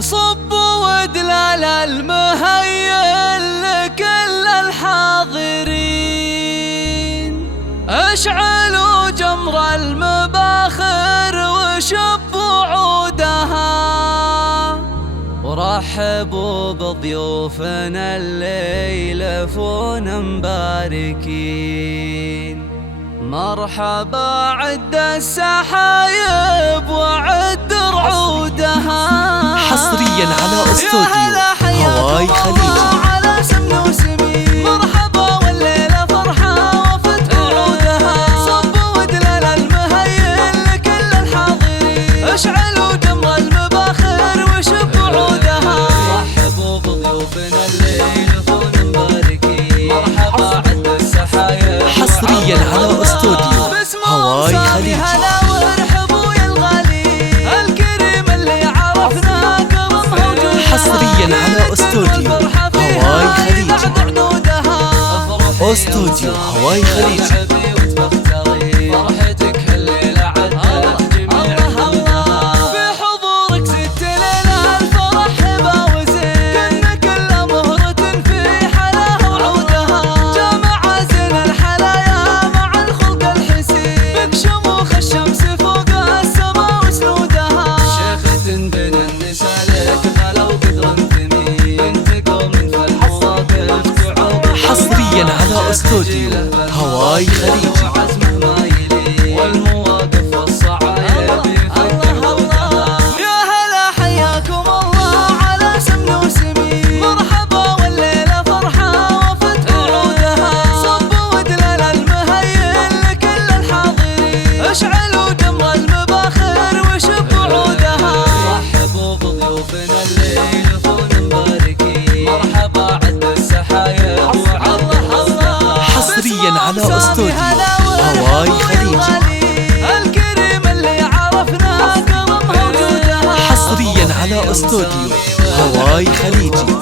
صب ودلال المهيل لكل الحاضرين، اشعلوا جمر المباخر وشبوا عودها، ورحبوا بضيوفنا اللي يلفون مباركين. مرحبا عد السحايب وعد رعودها، حصريا على استوديو هواي خليجي. على سمن وسمين مرحبا والليلة فرحة وفت وعودها، صب ودلال المهيل لكل الحاضرين، اشعلوا جمر المباخر وشبوا عودها، رحبوا بضيوفنا اللي يلفون مباركين. مرحبا عد السحايب حصريا على استوديو هواي خليجي. حصريا على استوديو هواي خليجي. استوديو هواي خليجي. حصريا على استوديو هواي خليجي. والمواقف والصعايب يا هلا حياكم الله على سمن وسمين، مرحبا والليلة فرحة وفت وعودها، صب ودلال المهيل لكل الحاضرين، اشعلوا جمر المباخر وشبوا عودها، رحبوا بضيوفنا اللي يلفون مباركين. مرحبا عد السحايب حصريا على استوديو هواي خليجي. الكريم اللي عرفنا كرم وجودها، حصريا على استوديو هواي خليجي.